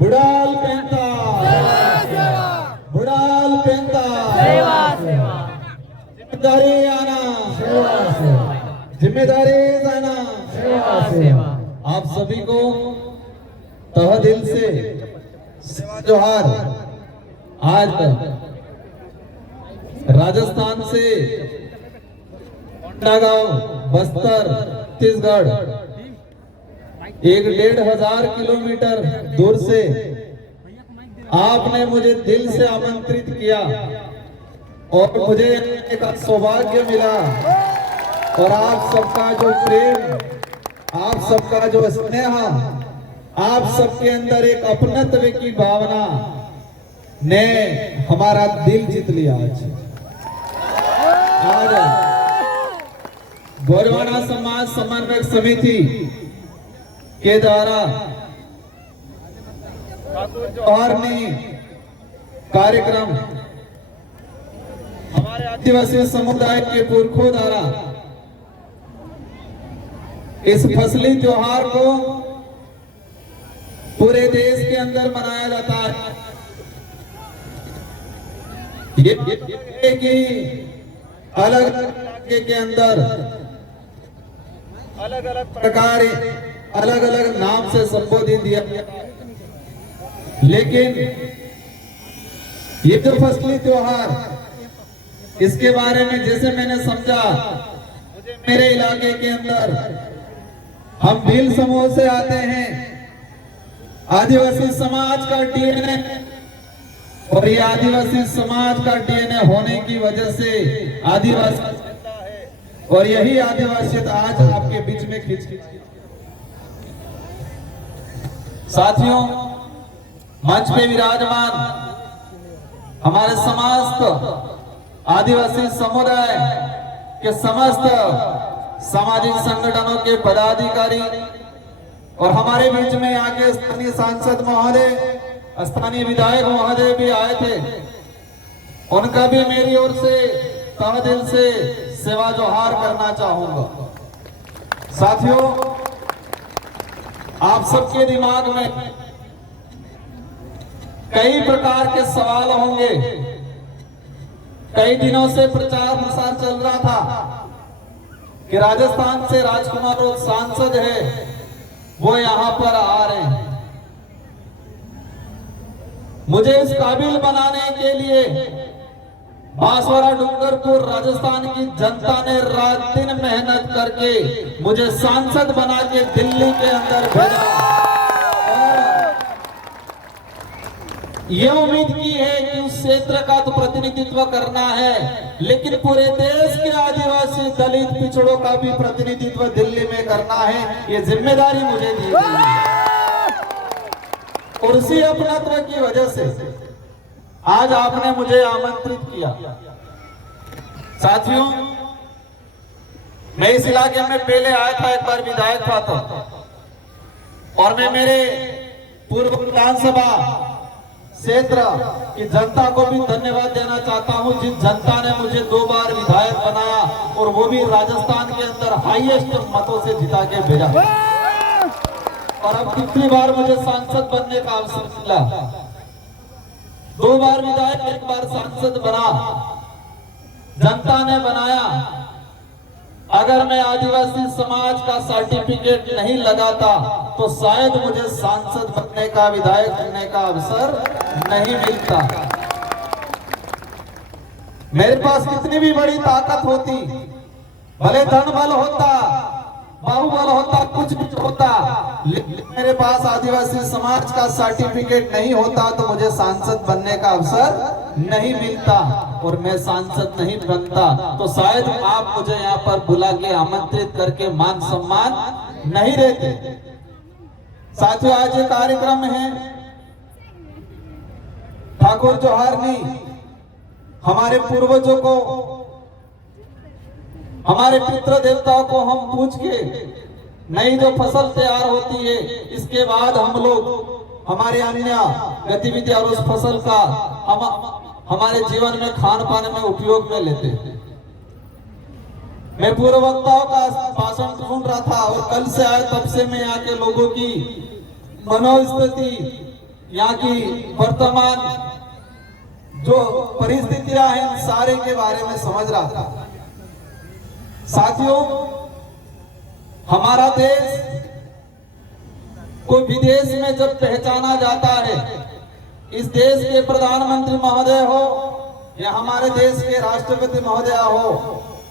बुडाल पेंता बुडाल पेंता जिम्मेदारी आना जिम्मेदारी जाना। आप सभी को तह दिल से सेवा जोहार। आज राजस्थान से कोंडागांव बस्तर छत्तीसगढ़ 1,500 किलोमीटर दूर से आपने मुझे दिल से आमंत्रित किया और मुझे एक सौभाग्य मिला। और आप सबका जो प्रेम, आप सबका जो स्नेह, आप सबके अंदर एक अपनत्व की भावना ने हमारा दिल जीत लिया। आज गोरवाना समाज समन्वय समिति के द्वारा जोहारनी कार्यक्रम हमारे आदिवासी समुदाय के पुरखों द्वारा इस फसली त्योहार को पूरे देश के अंदर मनाया जाता है। ये कि अलग अलग इलाके के अंदर अलग अलग प्रकार अलग अलग नाम से संबोधित दिया, लेकिन ये जो फसली त्योहार, इसके बारे में जैसे मैंने समझा, मेरे इलाके के अंदर हम भील समूह से आते हैं। आदिवासी समाज का डीएनए, और ये आदिवासी समाज का डीएनए होने की वजह से आदिवासी, और यही आदिवासियत आज आपके बीच में खिंच। साथियों, मंच पे विराजमान हमारे समस्त आदिवासी समुदाय के समस्त सामाजिक संगठनों के पदाधिकारी और हमारे बीच में यहाँ के स्थानीय सांसद महोदय, स्थानीय विधायक महोदय भी आए थे, उनका भी मेरी ओर से तहे दिल से सेवा जोहार करना चाहूंगा। साथियों, आप सबके दिमाग में कई प्रकार के सवाल होंगे। कई दिनों से प्रचार प्रसार चल रहा था कि राजस्थान से राजकुमार और सांसद है, वो यहां पर आ रहे हैं। मुझे इस काबिल बनाने के लिए बांसवाड़ा डूंगरपुर राजस्थान की जनता ने रात दिन मेहनत करके मुझे सांसद बना के दिल्ली के अंदर भेजा। ये उम्मीद की है कि उस क्षेत्र का तो प्रतिनिधित्व करना है, लेकिन पूरे देश के आदिवासी दलित पिछड़ों का भी प्रतिनिधित्व दिल्ली में करना है। ये जिम्मेदारी मुझे दी गई है और उसी अपनत्व की वजह से आज आपने मुझे आमंत्रित किया। साथियों, मैं इस इलाके में पहले आया था, एक बार विधायक था तो, और मैं मेरे पूर्व विधानसभा क्षेत्र की जनता को भी धन्यवाद देना चाहता हूं, जिस जनता ने मुझे 2 बार विधायक बनाया और वो भी राजस्थान के अंदर हाईएस्ट मतों से जिता के भेजा। और अब कितनी बार मुझे सांसद बनने का अवसर मिला। 2 बार विधायक, 1 बार सांसद बना, जनता ने बनाया। अगर मैं आदिवासी समाज का सर्टिफिकेट नहीं लगाता तो शायद मुझे सांसद बनने का, विधायक बनने का अवसर नहीं मिलता। मेरे पास कितनी भी बड़ी ताकत होती, भले धन बल होता, बाहुबल होता, कुछ भी होता, लेकिन मेरे पास आदिवासी समाज का सर्टिफिकेट नहीं होता तो मुझे सांसद बनने का अवसर नहीं मिलता। और मैं सांसद नहीं बनता तो शायद आप मुझे यहाँ पर बुला के आमंत्रित करके मान सम्मान नहीं देते। साथियों, आज ये कार्यक्रम है ठाकुर जोहारनी, हमारे पूर्वजों को, हमारे पितृ देवताओं को हम पूछ के नई जो फसल तैयार होती है, इसके बाद हम लोग हमारे अन्य गतिविधि और उस फसल का हम हमारे जीवन में खान पान में उपयोग में लेते हैं। मैं पूर्व वक्ताओं का भाषण सुन रहा था और कल से आए तब से मैं यहाँ के लोगों की मनोस्थिति यहाँ की वर्तमान जो परिस्थितियां हैं सारे के बारे में समझ रहा था। साथियों, हमारा देश को विदेश में जब पहचाना जाता है, इस देश के प्रधानमंत्री महोदय हो या हमारे देश के राष्ट्रपति महोदय हो,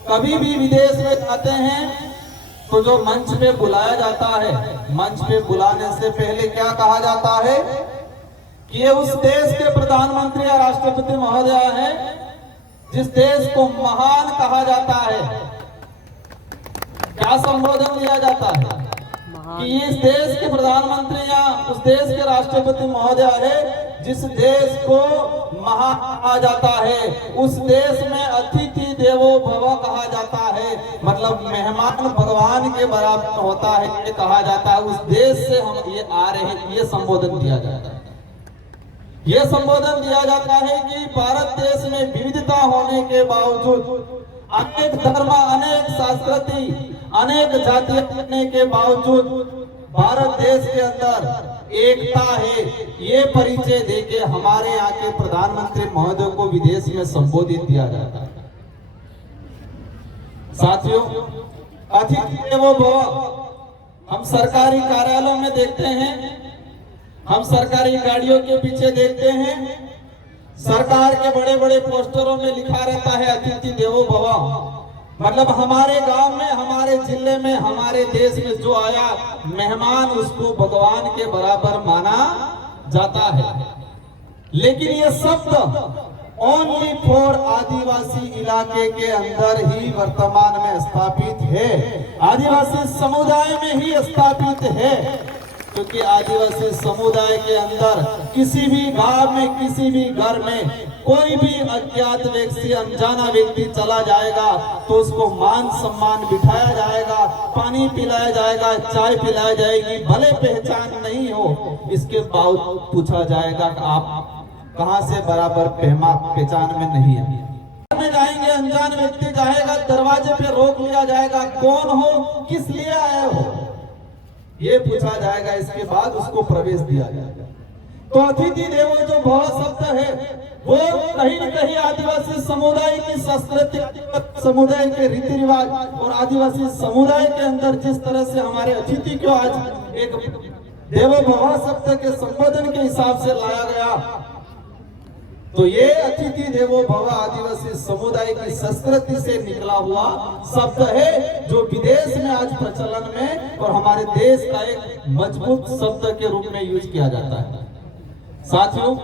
कभी भी विदेश में जाते हैं तो जो मंच पे बुलाया जाता है, मंच पे बुलाने से पहले क्या कहा जाता है कि ये उस देश के प्रधानमंत्री या राष्ट्रपति महोदय है जिस देश को महान कहा जाता है। क्या संबोधन दिया जाता है कि इस देश के प्रधानमंत्री या उस देश के राष्ट्रपति महोदय है जिस देश को महान कहा जाता है, उस देश में अतिथि देवो भव कहा जाता है, मतलब मेहमान भगवान के बराबर होता है ये कहा जाता है। उस देश से हम ये आ रहे हैं, ये संबोधन दिया जाता है। ये संबोधन दिया जाता है कि भारत देश में विविधता होने के बावजूद, अनेक धर्म, अनेक संस्कृति, अनेक जातियां होने के बावजूद भारत देश के अंदर एकता है, ये परिचय देके हमारे यहाँ के प्रधानमंत्री महोदय को विदेश में संबोधित किया जाता है। साथियों, अतिथि देवो भव हम सरकारी कार्यालयों में देखते हैं, हम सरकारी गाड़ियों के पीछे देखते हैं, सरकार के बड़े बड़े पोस्टरों में लिखा रहता है अतिथि देवो भव। मतलब हमारे गांव में, हमारे जिले में, हमारे देश में जो आया मेहमान, उसको भगवान के बराबर माना जाता है। लेकिन ये शब्द ओनली फॉर आदिवासी इलाके के अंदर ही वर्तमान में स्थापित है, आदिवासी समुदाय में ही स्थापित है, क्योंकि आदिवासी समुदाय के अंदर किसी भी गांव में, किसी भी घर में कोई भी अज्ञात व्यक्ति, अनजाना व्यक्ति चला जाएगा तो उसको मान सम्मान बिठाया जाएगा, पानी पिलाया जाएगा, चाय पिलाई जाएगी, भले पहचान नहीं हो इसके बावजूद पूछा जाएगा कि आप कहां से, बराबर पहचान में नहीं है। में जाएंगे, अनजान व्यक्ति जाएगा, दरवाजे पे रोक लिया जाएगा, कौन हो, किस लिए आए हो, ये पूछा जाएगा, इसके बाद उसको प्रवेश दिया जाएगा। तो अतिथि देवो जो भव शब्द है वो कहीं न कहीं आदिवासी समुदाय की संस्कृति, समुदाय के रीति रिवाज और आदिवासी समुदाय के अंदर जिस तरह से हमारे अतिथि को आज एक देवो भव शब्द के संबोधन के हिसाब से लाया गया, तो ये अतिथि देवो भव आदिवासी समुदाय की संस्कृति से निकला हुआ शब्द है जो विदेश में आज प्रचलन में और हमारे देश का एक मजबूत शब्द के रूप में यूज किया जाता है। साथियों,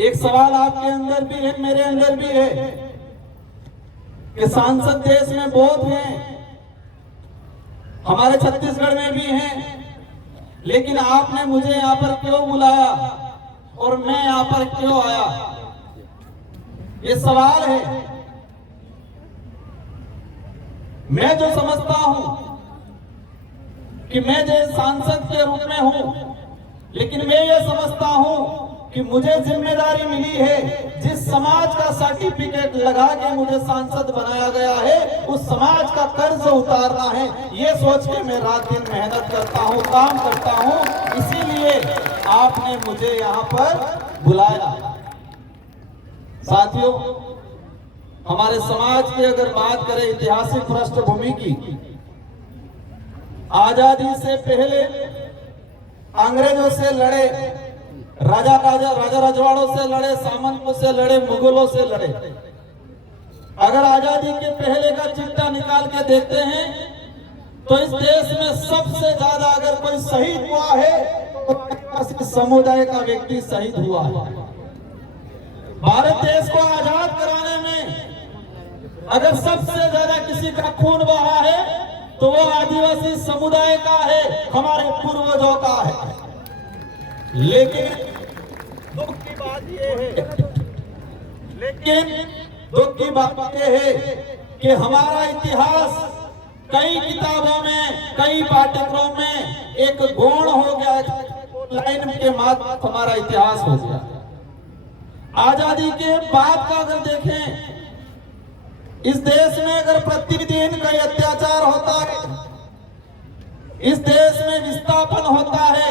एक सवाल आपके अंदर भी है, मेरे अंदर भी है कि सांसद देश में बहुत हैं, हमारे छत्तीसगढ़ में भी हैं, लेकिन आपने मुझे यहाँ पर क्यों बुलाया और मैं यहाँ पर क्यों आया, ये सवाल है। मैं जो समझता हूं कि मैं जो सांसद के रूप में हूं, लेकिन मैं ये समझता हूं कि मुझे जिम्मेदारी मिली है, जिस समाज का सर्टिफिकेट लगा के मुझे सांसद बनाया गया है उस समाज का कर्ज उतारना है, ये सोच के मैं रात दिन मेहनत करता हूं, काम करता हूं, इसीलिए आपने मुझे यहाँ पर बुलाया। साथियों, हमारे समाज की अगर बात करें ऐतिहासिक पृष्ठभूमि की, आजादी से पहले अंग्रेजों से लड़े, राजा रजवाड़ों से लड़े, सामंतों से लड़े, मुगलों से लड़े। अगर आजादी के पहले का चिट्ठा निकाल के देखते हैं तो इस देश में सबसे ज्यादा अगर कोई शहीद हुआ है तो समुदाय का व्यक्ति शहीद हुआ है। भारत देश को आजाद कराने में अगर सबसे ज्यादा किसी का खून बहा है तो वो आदिवासी समुदाय का है, हमारे पूर्वजों का है। लेकिन दुख की बात यह है कि हमारा इतिहास कई किताबों में, कई पाठ्यक्रमों में एक गौण हो गया, लाइन के माध्यम हमारा इतिहास हो गया। आजादी के बाद का अगर देखें, इस देश में अगर प्रतिदिन कई अत्याचार होता है, इस देश में विस्थापन होता है,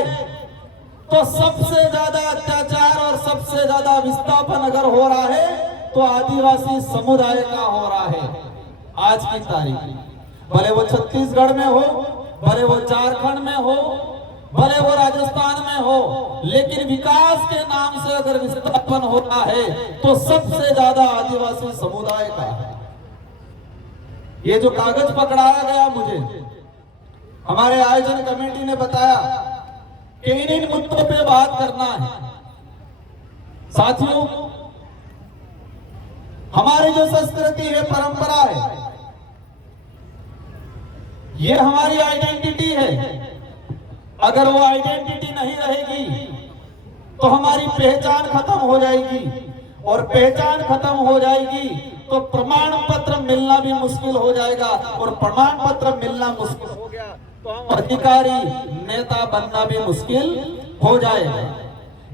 तो सबसे ज्यादा अत्याचार और सबसे ज्यादा विस्थापन अगर हो रहा है तो आदिवासी समुदाय का हो रहा है आज की तारीख। भले वो छत्तीसगढ़ में हो, भले वो झारखंड में हो, भले वो राजस्थान में हो, लेकिन विकास के नाम से अगर विस्थापन हो रहा है तो सबसे ज्यादा आदिवासी समुदाय का है। ये जो कागज पकड़ाया गया मुझे, हमारे आयोजन कमेटी ने बताया कि इन मुद्दों पे बात करना है। साथियों, हमारी जो संस्कृति है, परंपरा है, ये हमारी आइडेंटिटी है। अगर वो आइडेंटिटी नहीं रहेगी तो हमारी पहचान खत्म हो जाएगी, और पहचान खत्म हो जाएगी तो प्रमाण पत्र मिलना भी मुश्किल हो जाएगा, और प्रमाण पत्र मिलना मुश्किल हो गया तो हम अधिकारी नेता बनना भी मुश्किल हो जाएगा।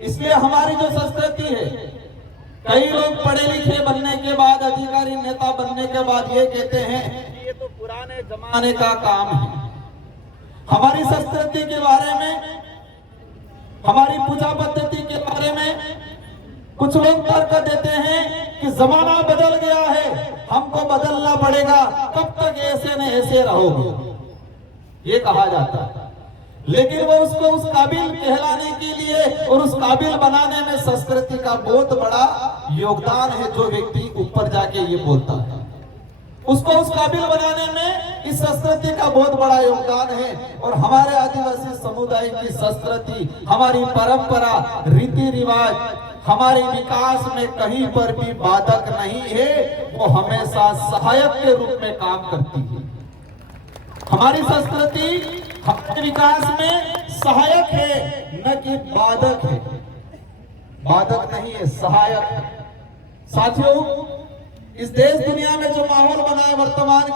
इसलिए हमारी जो संस्कृति है, कई लोग पढ़े लिखे बनने के बाद, अधिकारी नेता बनने के बाद ये कहते हैं कि ये तो पुराने जमाने का काम है। हमारी संस्कृति के बारे में, हमारी पूजा पद्धति के बारे में कुछ लोग तर्क देते हैं कि जमाना बदल गया है, हमको बदलना पड़ेगा, कब तक ऐसे न ऐसे रहोगे, ये कहा जाता है। लेकिन वो उसको उस काबिल कहलाने के लिए और उस काबिल बनाने में संस्कृति का बहुत बड़ा योगदान है। जो व्यक्ति ऊपर जाके ये बोलता है, उसको उस काबिल बनाने में इस संस्कृति का बहुत बड़ा योगदान है। और हमारे आदिवासी समुदाय की संस्कृति, हमारी परंपरा, रीति रिवाज हमारे विकास में कहीं पर भी बाधक नहीं है, वो हमेशा सहायक के रूप में काम करती है। हमारी संस्कृति हमारे विकास में सहायक है, न कि बाधक है। बाधक नहीं है, सहायक है। साथियों, इस देश दुनिया में जो माहौल बना है वर्तमान,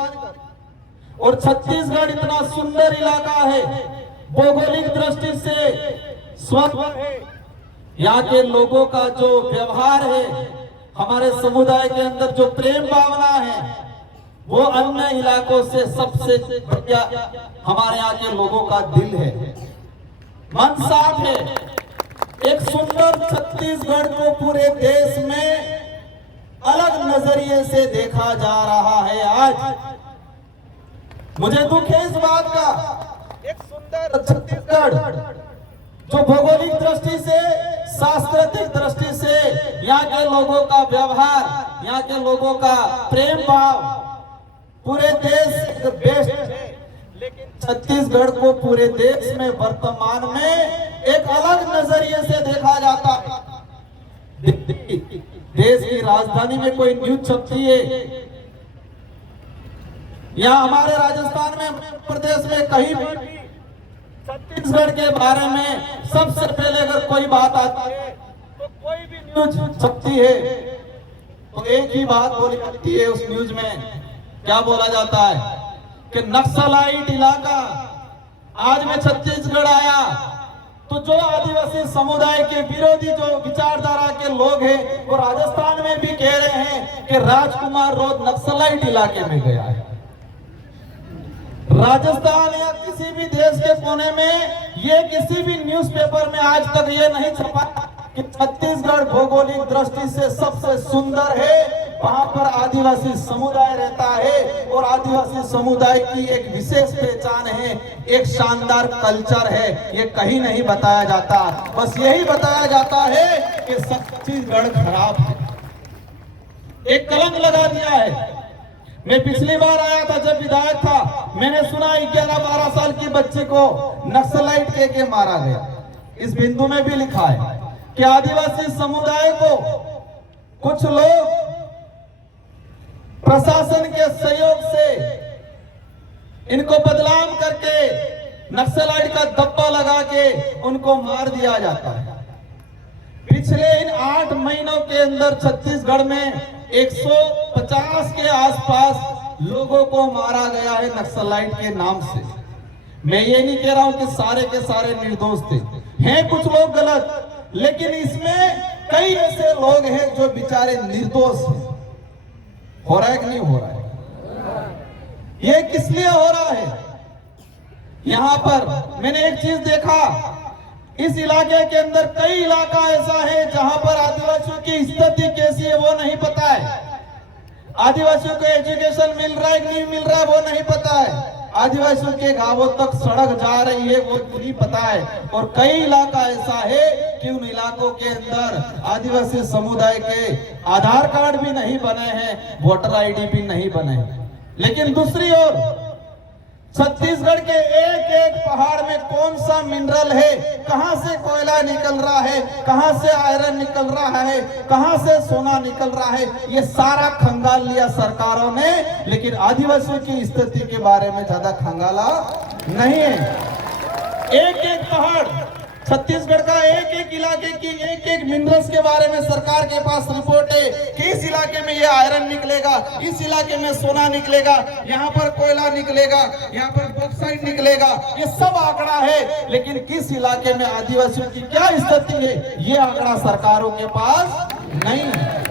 और छत्तीसगढ़ इतना सुंदर इलाका है, भौगोलिक दृष्टि से स्वच्छ है, यहाँ के लोगों का जो व्यवहार है, हमारे समुदाय के अंदर जो प्रेम भावना है, वो अन्य इलाकों से सबसे बढ़िया हमारे यहाँ के लोगों का दिल है, मन साफ है। एक सुंदर छत्तीसगढ़ को पूरे देश में अलग नजरिए से देखा जा रहा है। आज मुझे दुख है इस बात का, एक सुंदर छत्तीसगढ़ जो भौगोलिक दृष्टि से, सांस्कृतिक दृष्टि से, यहाँ के लोगों का व्यवहार, यहाँ के लोगों का प्रेम भाव पूरे देश बेस्ट है, लेकिन छत्तीसगढ़ को पूरे देश में वर्तमान में एक अलग नजरिए से देखा जाता है। देश की राजधानी में कोई न्यूज छपती है, यहाँ हमारे राजस्थान में, प्रदेश में कहीं भी छत्तीसगढ़ के बारे में सबसे पहले अगर कोई बात आती है तो कोई भी न्यूज छपती है तो एक ही बात बोली जाती है। उस न्यूज में क्या बोला जाता है कि नक्सलाइट इलाका। आज मैं छत्तीसगढ़ आया तो जो आदिवासी समुदाय के विरोधी जो विचारधारा के लोग हैं, वो राजस्थान में भी कह रहे हैं कि राजकुमार रोड नक्सलाइट इलाके में गया है। राजस्थान या किसी भी देश के कोने में ये किसी भी न्यूज़पेपर में आज तक ये नहीं छपा कि छत्तीसगढ़ भौगोलिक दृष्टि से सबसे सुंदर है, वहां पर आदिवासी समुदाय रहता है और आदिवासी समुदाय की एक विशेष पहचान है, एक शानदार कल्चर है। ये कहीं नहीं बताया जाता, बस यही बताया जाता है कि छत्तीसगढ़ खराब है, एक कलंक लगा दिया है। मैं पिछली बार आया था जब विधायक था, मैंने सुना 11-12 साल की बच्ची को नक्सलाइट के मारा गया। इस बिंदु में भी लिखा है कि आदिवासी समुदाय को कुछ लोग प्रशासन के सहयोग से इनको बदनाम करके नक्सलाइट का धब्बा लगा के उनको मार दिया जाता है। पिछले इन 8 महीनों के अंदर छत्तीसगढ़ में 150 के आसपास लोगों को मारा गया है नक्सलाइट के नाम से। मैं ये नहीं कह रहा हूं कि सारे के सारे निर्दोष थे, हैं कुछ लोग गलत, लेकिन इसमें कई ऐसे लोग हैं जो बेचारे निर्दोष हैं। हो रहा है कि नहीं हो रहा है? ये किस लिए हो रहा है? यहां पर मैंने एक चीज देखा, इस इलाके के अंदर कई इलाका ऐसा है जहां पर आदिवासियों की स्थिति कैसी है वो नहीं पता है। आदिवासियों को एजुकेशन मिल रहा है कि नहीं मिल रहा है वो नहीं पता है। आदिवासियों के गांवों तक सड़क जा रही है वो नहीं पता है। और कई इलाका ऐसा है कि उन इलाकों के अंदर आदिवासी समुदाय के आधार कार्ड भी नहीं बने हैं, वोटर आईडी भी नहीं बने हैं। लेकिन दूसरी ओर छत्तीसगढ़ के एक एक पहाड़ में कौन सा मिनरल है, कहां से कोयला निकल रहा है, कहां से आयरन निकल रहा है, कहां से सोना निकल रहा है, ये सारा खंगाल लिया सरकारों ने। लेकिन आदिवासियों की स्थिति के बारे में ज्यादा खंगाला नहीं है। एक एक पहाड़, छत्तीसगढ़ का एक एक इलाके की एक एक मिनरल्स के बारे में सरकार के पास रिपोर्ट है कि इस इलाके में ये आयरन निकलेगा, इस इलाके में सोना निकलेगा, यहाँ पर कोयला निकलेगा, यहाँ पर बॉक्साइट निकलेगा, ये सब आंकड़ा है। लेकिन किस इलाके में आदिवासियों की क्या स्थिति है ये आंकड़ा सरकारों के पास नहीं है।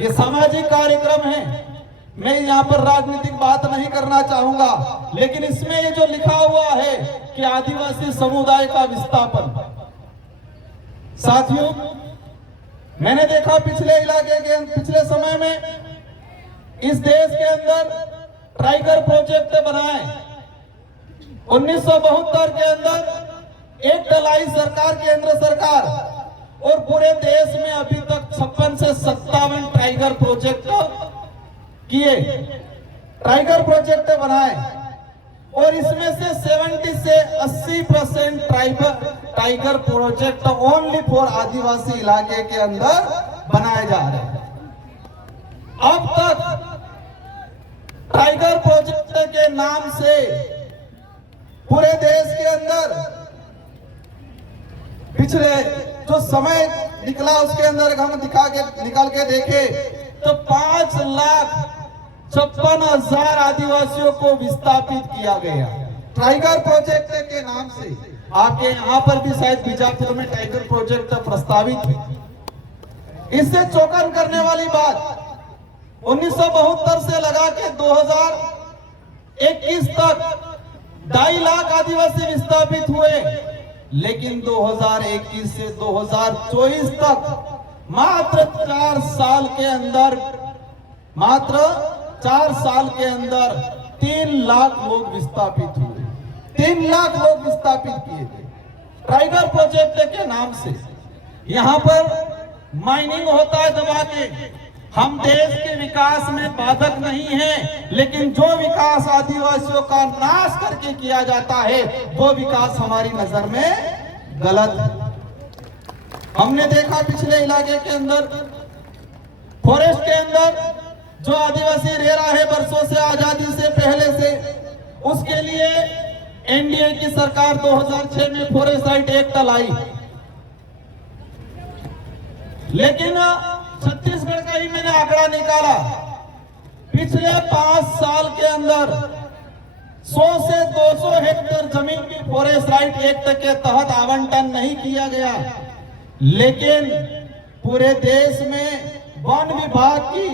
ये सामाजिक कार्यक्रम है, मैं यहाँ पर राजनीतिक बात नहीं करना चाहूंगा, लेकिन इसमें ये जो लिखा हुआ है कि आदिवासी समुदाय का विस्थापन, साथियों मैंने देखा पिछले समय में इस देश के अंदर टाइगर प्रोजेक्ट बनाए। 1972 के अंदर एक दलाई सरकार, केंद्र सरकार, और पूरे देश में अभी तक 56 से 57 टाइगर प्रोजेक्ट किए, टाइगर प्रोजेक्ट बनाए, और इसमें से 70 से 80% टाइगर प्रोजेक्ट ओनली फॉर आदिवासी इलाके के अंदर बनाए जा रहे हैं। अब तक टाइगर प्रोजेक्ट के नाम से पूरे देश के अंदर पिछले जो समय निकला उसके अंदर हम निकाल के देखे तो 5,56,000 आदिवासियों को विस्थापित किया गया टाइगर प्रोजेक्ट के नाम से। आपके यहाँ पर भी शायद बीजापुर में टाइगर प्रोजेक्ट प्रस्तावित है। इससे चौंकन करने वाली बात, 1972 से लगा के 2021 तक 2.5 लाख आदिवासी विस्थापित हुए, लेकिन 2021 से 2024 तक मात्र 4 साल के अंदर 3 लाख लोग विस्थापित हुए, 3 लाख लोग विस्थापित किए थे टाइगर प्रोजेक्ट के नाम से। यहाँ पर माइनिंग होता है दबा के। हम देश के विकास में बाधक नहीं है, लेकिन जो विकास आदिवासियों का नाश करके किया जाता है वो विकास हमारी नजर में गलत है। हमने देखा पिछले इलाके के अंदर, फॉरेस्ट के अंदर जो आदिवासी रह रहा है वर्षों से, आजादी से पहले से, उसके लिए एनडीए की सरकार 2006 में फॉरेस्ट राइट एक्ट लाई। लेकिन छत्तीसगढ़ का ही मैंने आंकड़ा निकाला, पिछले 5 साल के अंदर 100 से 200 हेक्टेयर जमीन भी फॉरेस्ट राइट एक्ट के तहत आवंटन नहीं किया गया। लेकिन पूरे देश में वन विभाग की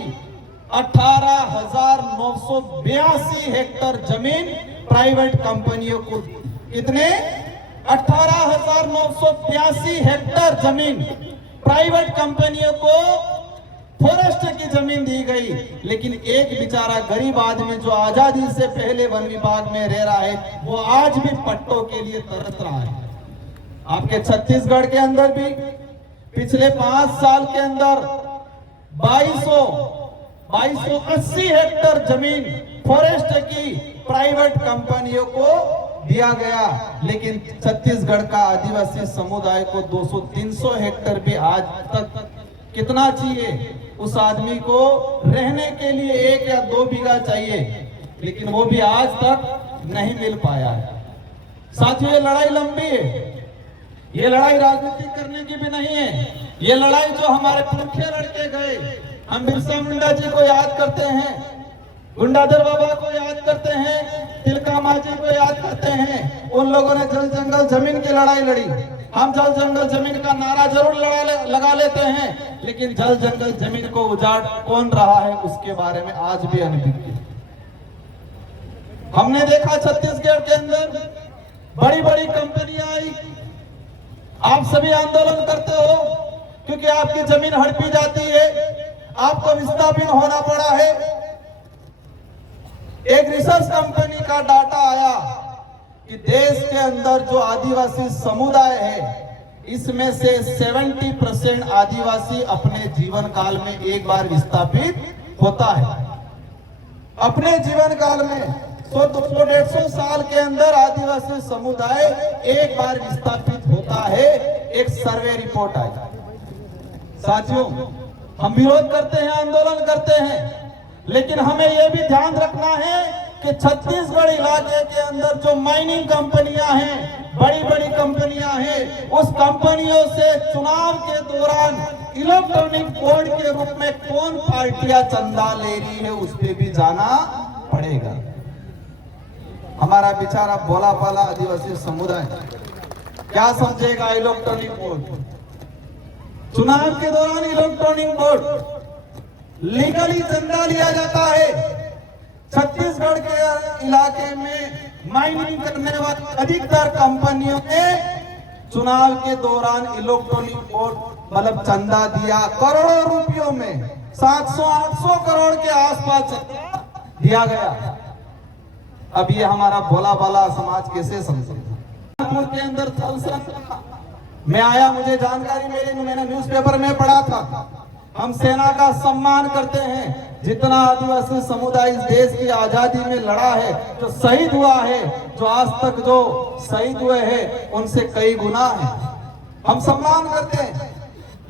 18,982 हेक्टेयर जमीन प्राइवेट कंपनियों को, कितने 18,982 हेक्टेयर जमीन प्राइवेट कंपनियों को फॉरेस्ट की जमीन दी गई। लेकिन एक बेचारा गरीब आदमी जो आजादी से पहले वन विभाग में रह रहा है वो आज भी पट्टों के लिए तरस रहा है। आपके छत्तीसगढ़ के अंदर भी पिछले 5 साल के अंदर 2280 हेक्टेयर जमीन फॉरेस्ट की प्राइवेट कंपनियों को दिया गया। लेकिन छत्तीसगढ़ का आदिवासी समुदाय को 200-300 हेक्टेयर भी आज तक कितना चाहिए, उस आदमी को रहने के लिए 1 या 2 बीघा चाहिए, लेकिन वो भी आज तक नहीं मिल पाया है। साथियों, ये लड़ाई लंबी है, ये लड़ाई राजनीति करने की भी नहीं है। ये लड़ाई जो हमारे पुरखे लड़के गए, हम बिरसा मुंडा जी को याद करते हैं, गुंडाधर बाबा को याद करते हैं, तिलका मांझी को याद करते हैं। उन लोगों ने जल जंगल जमीन की लड़ाई लड़ी। हम जल जंगल जमीन का नारा जरूर लगा लेते हैं, लेकिन जल जंगल जमीन को उजाड़ कौन रहा है उसके बारे में आज भी अनभिज्ञ। हमने देखा छत्तीसगढ़ के अंदर बड़ी बड़ी कंपनियां आई, आप सभी आंदोलन करते हो क्योंकि आपकी जमीन हड़पी जाती है, आपको विस्थापित होना पड़ा है। एक रिसर्च कंपनी का डाटा आया कि देश के अंदर जो आदिवासी समुदाय है, इसमें से 70% आदिवासी अपने जीवन काल में एक बार विस्थापित होता है। अपने जीवन काल में 100-150 साल के अंदर आदिवासी समुदाय एक बार विस्थापित होता है, एक सर्वे रिपोर्ट आई। साथियों, हम विरोध करते हैं, आंदोलन करते हैं, लेकिन हमें यह भी ध्यान रखना है कि छत्तीसगढ़ इलाके के अंदर जो माइनिंग कंपनियां हैं, बड़ी बड़ी कंपनियां हैं, उस कंपनियों से चुनाव के दौरान इलेक्ट्रॉनिक बोर्ड के रूप में कौन पार्टियां चंदा ले रही है, उस पे भी जाना पड़ेगा। हमारा बेचारा भोला भाला आदिवासी समुदाय क्या समझेगा? इलेक्ट्रॉनिक बोर्ड, चुनाव के दौरान इलेक्ट्रॉनिक बोर्ड लीगली चंदा लिया जाता है। छत्तीसगढ़ के इलाके में माइनिंग करने वाली अधिकतर कंपनियों ने चुनाव के दौरान इलेक्ट्रॉनिक बोर्ड मतलब चंदा दिया, करोड़ों रुपयों में, 700-800 करोड़ के आसपास चंदा दिया गया। अब ये हमारा भोला भाला समाज कैसे समझेगा? के अंदर थल सेना मैं आया, मुझे जानकारी मिली, मैंने न्यूज़पेपर में पढ़ा था। हम सेना का सम्मान करते हैं। जितना आदिवासी समुदाय इस देश की आजादी में लड़ा है, जो शहीद हुआ है, जो आज तक जो शहीद हुए हैं, उनसे कई गुना है, हम सम्मान करते हैं।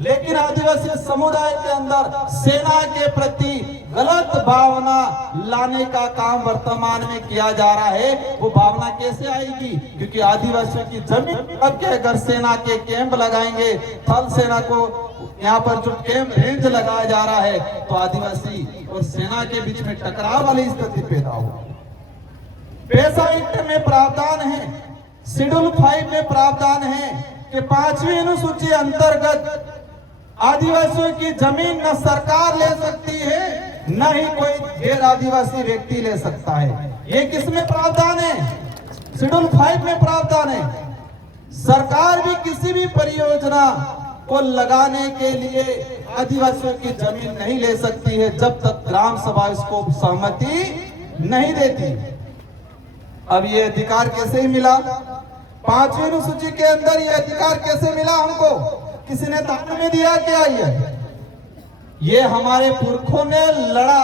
लेकिन आदिवासी समुदाय के अंदर सेना के प्रति गलत भावना लाने का काम वर्तमान में किया जा रहा है। वो भावना कैसे आएगी? क्योंकि आदिवासियों की जमीन अब के अगर सेना के कैंप लगाएंगे, थल सेना को यहाँ पर जो कैंप रेंज लगाया जा रहा है, तो आदिवासी और सेना के बीच में टकराव वाली स्थिति पैदा होगी। पैसा एक्ट में प्रावधान है, शेड्यूल 5 में प्रावधान है कि 5वीं अनुसूची अंतर्गत आदिवासियों की जमीन न सरकार ले सकती है, न ही कोई गैर आदिवासी व्यक्ति ले सकता है। ये किसमें प्रावधान है? शेड्यूल 5 में प्रावधान है। सरकार भी किसी भी परियोजना को लगाने के लिए आदिवासियों की जमीन नहीं ले सकती है जब तक ग्राम सभा इसको सहमति नहीं देती। अब ये अधिकार कैसे मिला? 5वीं अनुसूची के अंदर ये अधिकार कैसे मिला हमको? किसी ने दान में दिया क्या? ये हमारे पुरखों ने लड़ा,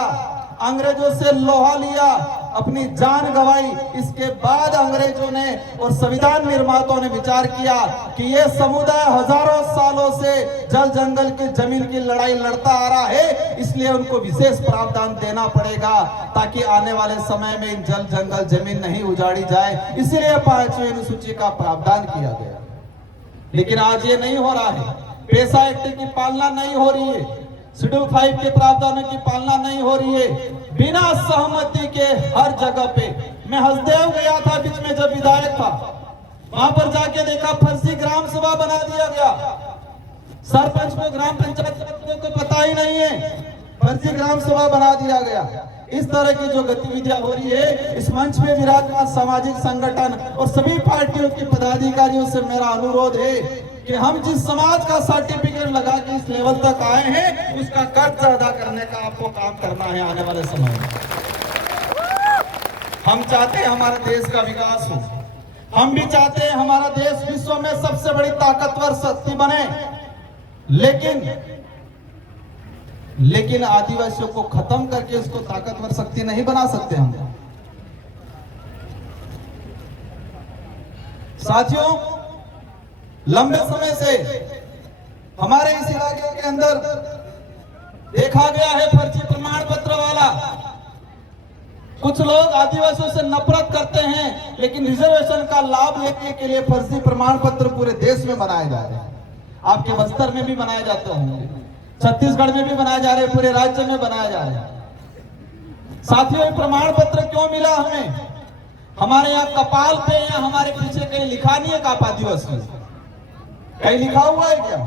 अंग्रेजों से लोहा लिया, अपनी जान गंवाई। इसके बाद अंग्रेजों ने और संविधान निर्माताओं ने विचार किया कि ये समुदाय हजारों सालों से जल जंगल की जमीन की लड़ाई लड़ता आ रहा है, इसलिए उनको विशेष प्रावधान देना पड़ेगा ताकि आने वाले समय में इन जल जंगल जमीन नहीं उजाड़ी जाए। इसलिए 5वीं अनुसूची का प्रावधान किया गया। लेकिन आज ये नहीं हो रहा है। पैसा एक्ट की पालना नहीं हो रही है, शेड्यूल 5 के प्रावधानों की पालना नहीं हो रही है। बिना सहमति के हर जगह पे, मैं हसदेव गया था बीच में जब विधायक था, वहां पर जाके देखा फर्जी ग्राम सभा बना दिया गया। सरपंच को, ग्राम पंचायत को पता ही नहीं है, फर्जी ग्राम सभा बना दिया गया। इस तरह की जो गतिविधियां हो रही है, इस मंच में विराजमान सामाजिक संगठन और सभी पार्टियों के पदाधिकारियों से मेरा अनुरोध है कि हम जिस समाज का सर्टिफिकेट लगा के इस लेवल तक आए हैं, उसका कर्ज अदा करने का आपको काम करना है आने वाले समय में। हम चाहते हैं हमारे देश का विकास हो, हम भी चाहते हैं हमारा देश विश्व में सबसे बड़ी ताकतवर शक्ति बने, लेकिन आदिवासियों को खत्म करके उसको ताकतवर शक्ति नहीं बना सकते हम। साथियों, लंबे समय से हमारे इस इलाके के अंदर देखा गया है फर्जी प्रमाण पत्र वाला। कुछ लोग आदिवासियों से नफरत करते हैं, लेकिन रिजर्वेशन का लाभ लेने के लिए फर्जी प्रमाण पत्र पूरे देश में बनाए जा रहे हैं। आपके बस्तर में भी बनाए जाते होंगे, छत्तीसगढ़ में भी बनाए जा रहे हैं, पूरे राज्य में बनाए जा रहे हैं। साथियों, प्रमाण पत्र क्यों मिला हमें? हमारे यहाँ कपाल पे या हमारे पीछे कहीं लिखा नहीं है का आदिवासी, कहीं लिखा हुआ है क्या?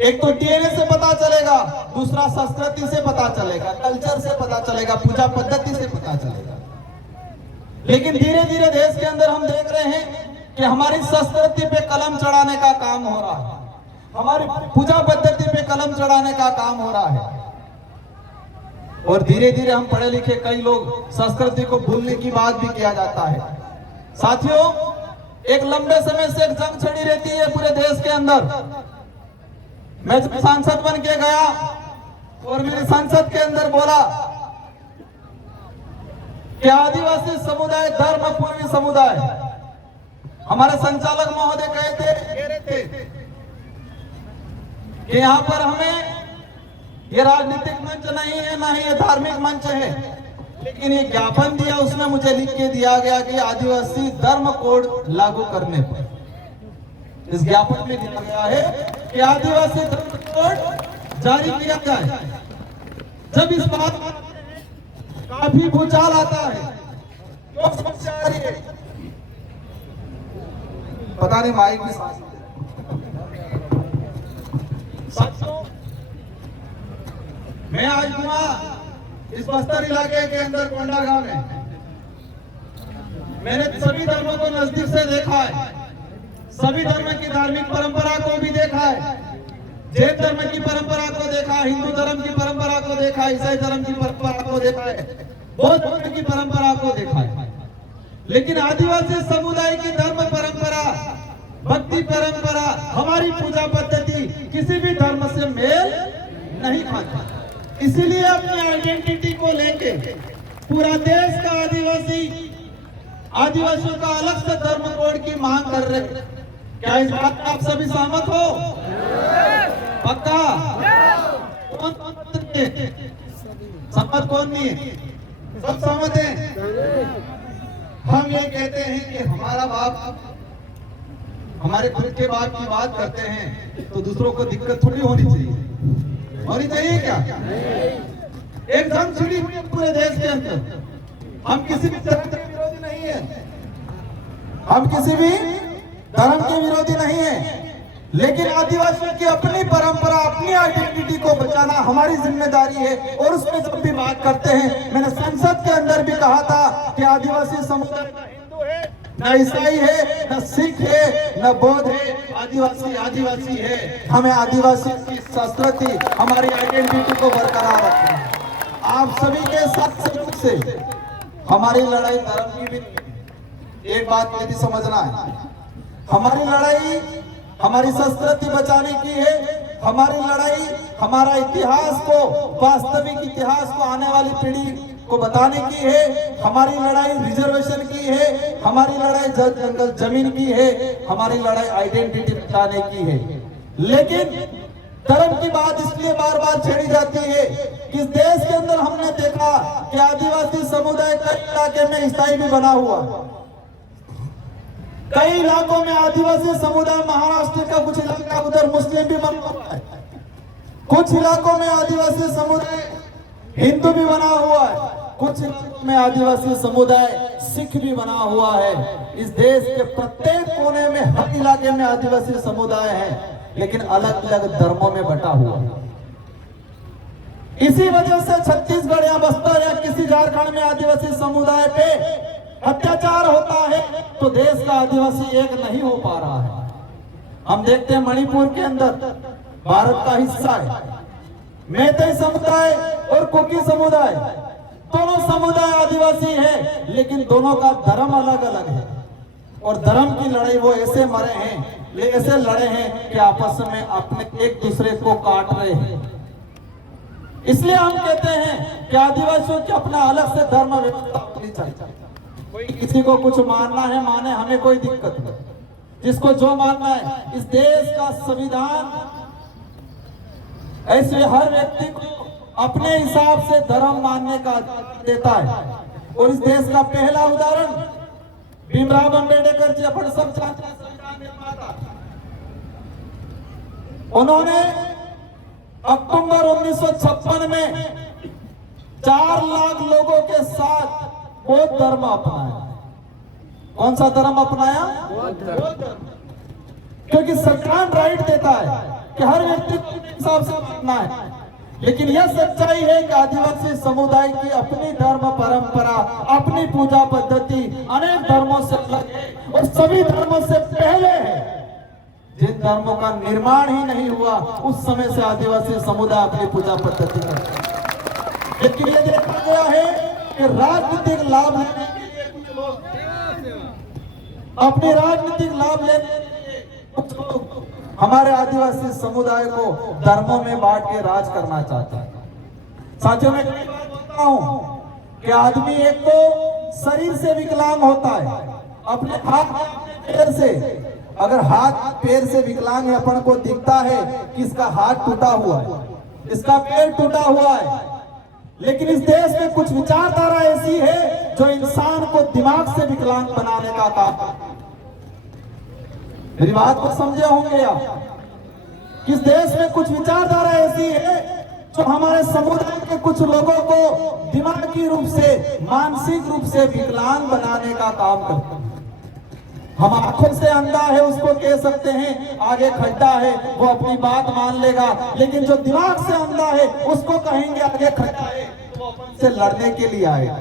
एक तो डीएनए से पता चलेगा, दूसरा संस्कृति से पता चलेगा, कल्चर से पता चलेगा, पूजा पद्धति से पता चलेगा। लेकिन धीरे धीरे देश के अंदर हम देख रहे हैं कि हमारी संस्कृति पे कलम चढ़ाने का काम हो रहा है, हमारी पूजा पद्धति पे कलम चढ़ाने का काम हो रहा है। और धीरे धीरे हम पढ़े लिखे कई लोग संस्कृति को भूलने की बात भी किया जाता है। साथियों, एक लंबे समय से एक जंग छिड़ी रहती है पूरे देश के अंदर। मैं जब सांसद बन के गया और मैंने संसद के अंदर बोला कि आदिवासी समुदाय धर्म पूर्वी समुदाय, हमारे संचालक महोदय कह रहे थे कि यहाँ पर हमें ये राजनीतिक मंच नहीं है, ना ही ये धार्मिक मंच है, लेकिन ये ज्ञापन दिया, उसमें मुझे लिख के दिया गया कि आदिवासी धर्म कोड लागू करने पर। इस ज्ञापन में दिया गया है कि आदिवासी धर्म कोड जारी किया जाए। जब इस बात काफी भूचाल आता है, क्यों समस्या आ रही है पता नहीं। माइक की साथियों, मैं आज हुआ इस बस्तर इलाके के अंदर कोंडा गांव में। मैंने सभी धर्मों को नजदीक से देखा है, सभी धर्म की धार्मिक परंपरा को भी देखा है। जैन धर्म की परंपरा को देखा, हिंदू धर्म की परंपरा को देखा, ईसाई धर्म की परंपरा को देखा है, बौद्ध धर्म की परंपरा को देखा है। लेकिन आदिवासी समुदाय की धर्म परंपरा, भक्ति परंपरा, हमारी पूजा पद्धति किसी भी धर्म से मेल नहीं खाती। इसीलिए अपनी आइडेंटिटी को लेके पूरा देश का आदिवासियों का अलग से धर्म कोड की मांग कर रहे। क्या इस बात आप सभी सहमत हो? पक्का? कौन सहमत, कौन नहीं है? सब सहमत हैं। हम ये कहते हैं कि हमारा बाप, हमारे खुद के बाप की बात करते हैं तो दूसरों को दिक्कत थोड़ी होनी चाहिए। होनी चाहिए क्या? एक जंग छिड़ी हुई है पूरे देश के अंदर। हम किसी भी धर्म के विरोधी नहीं है, हम किसी भी धर्म के विरोधी नहीं है, लेकिन आदिवासियों की अपनी परंपरा, अपनी आइडेंटिटी को बचाना हमारी जिम्मेदारी है। और उसमें जब भी बात करते हैं, मैंने संसद के अंदर भी कहा था कि आदिवासी समुदाय न हिंदू है, न ईसाई है, न सिख है, न बौद्ध है, आदिवासी आदिवासी है। हमें आदिवासी की संस्कृति, हमारी आइडेंटिटी को बरकरार रखना है। आप सभी के साथ सहयोग से हमारी लड़ाई धर्म की भी एक बात ये भी समझना है, हमारी लड़ाई हमारी संस्कृति बचाने की है। हमारी लड़ाई हमारा इतिहास को, वास्तविक इतिहास को आने वाली पीढ़ी को बताने की है। हमारी लड़ाई रिजर्वेशन की है, हमारी लड़ाई जंगल जमीन की है, हमारी लड़ाई आइडेंटिटी बचाने की है। लेकिन धर्म की बात इसलिए बार बार छेड़ी जाती है कि इस देश के अंदर हमने देखा कि आदिवासी समुदाय कई इलाके में ईसाई भी बना हुआ, कई इलाकों में आदिवासी समुदाय, महाराष्ट्र का कुछ इलाका उधर मुस्लिम भी बना हुआ है, कुछ इलाकों में आदिवासी समुदाय हिंदू भी बना हुआ है, कुछ इलाकों में आदिवासी समुदाय सिख भी बना हुआ है। इस देश के प्रत्येक कोने में, हर इलाके में आदिवासी समुदाय है, लेकिन अलग अलग धर्मों में बटा हुआ है। इसी वजह से छत्तीसगढ़ या बस्तर या किसी झारखंड में आदिवासी समुदाय पे अत्याचार होता है तो देश का आदिवासी एक नहीं हो पा रहा है। हम देखते हैं मणिपुर के अंदर भारत का हिस्सा है, मैतेई समुदाय और कुकी समुदाय, दोनों समुदाय आदिवासी है, लेकिन दोनों का धर्म अलग अलग है। और धर्म की लड़ाई वो ऐसे मरे हैं, ऐसे लड़े हैं कि आपस में अपने एक दूसरे को काट रहे हैं। इसलिए हम कहते हैं कि आदिवासियों की अपना अलग से धर्म व्यवस्था होनी चाहिए। कोई किसी को कुछ मानना है माने, हमें कोई दिक्कत नहीं, जिसको जो मानना है। इस देश का संविधान ऐसे हर व्यक्ति को अपने हिसाब से धर्म मानने का देता है। और इस देश का पहला उदाहरण भीमराव अंबेडकर जी, अपन सब जानते हैं, संविधान निर्माता। उन्होंने अक्टूबर 1956 में 4 लाख लोगों के साथ बौद्ध धर्म अपनाया। कौन सा धर्म अपनाया? बौद्ध धर्म। क्योंकि संविधान राइट देता है कि हर व्यक्ति को हिसाब से मानना है, लेकिन यह सच्चाई है कि आदिवासी समुदाय की अपनी धर्म परंपरा, अपनी पूजा पद्धति अनेक धर्मों से अलग है और सभी धर्मों से पहले है। जिन धर्मों का निर्माण ही नहीं हुआ उस समय से आदिवासी समुदाय अपनी पूजा पद्धति करते हैं। लेकिन यह देखा गया है कि राजनीतिक लाभ लेने के लिए कुछ लोग, अपने राजनीतिक लाभ लेने के लिए कुछ लोग हमारे आदिवासी समुदाय को धर्मों में बांट के राज करना चाहते हैं। साथियों, मैं कई बार बोलता हूं कि आदमी एक तो शरीर से विकलांग होता है, अपने हाथ अपने पैर से, अगर हाथ पैर से विकलांग है, अपन को दिखता है कि इसका हाथ टूटा हुआ है, इसका पैर टूटा हुआ है, लेकिन इस देश में कुछ विचारधारा ऐसी है जो इंसान को दिमाग से विकलांग बनाने का काम। मेरी बात को समझे होंगे आप? किस देश में कुछ विचारधारा ऐसी है जो हमारे समुदाय के कुछ लोगों को दिमागी रूप से, मानसिक रूप से विकलांग बनाने का काम करते हैं। हम आंखों से अंधा है उसको कह सकते हैं, आगे खड्डा है वो अपनी बात मान लेगा, लेकिन जो दिमाग से अंधा है उसको कहेंगे आगे खड्डा है तो वो अपन से लड़ने के लिए आएगा।